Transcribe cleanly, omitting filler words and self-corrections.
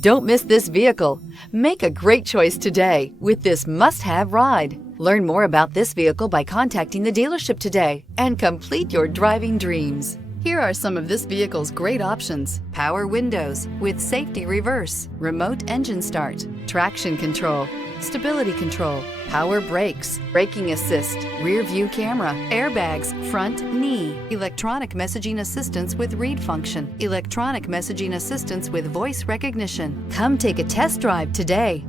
Don't miss this vehicle. Make a great choice today with this must-have ride. Learn more about this vehicle by contacting the dealership today and complete your driving dreams. Here are some of this vehicle's great options: power windows with safety reverse, remote engine start, traction control, stability control, power brakes, braking assist, rear view camera, airbags, front knee, electronic messaging assistance with read function, electronic messaging assistance with voice recognition. Come take a test drive today.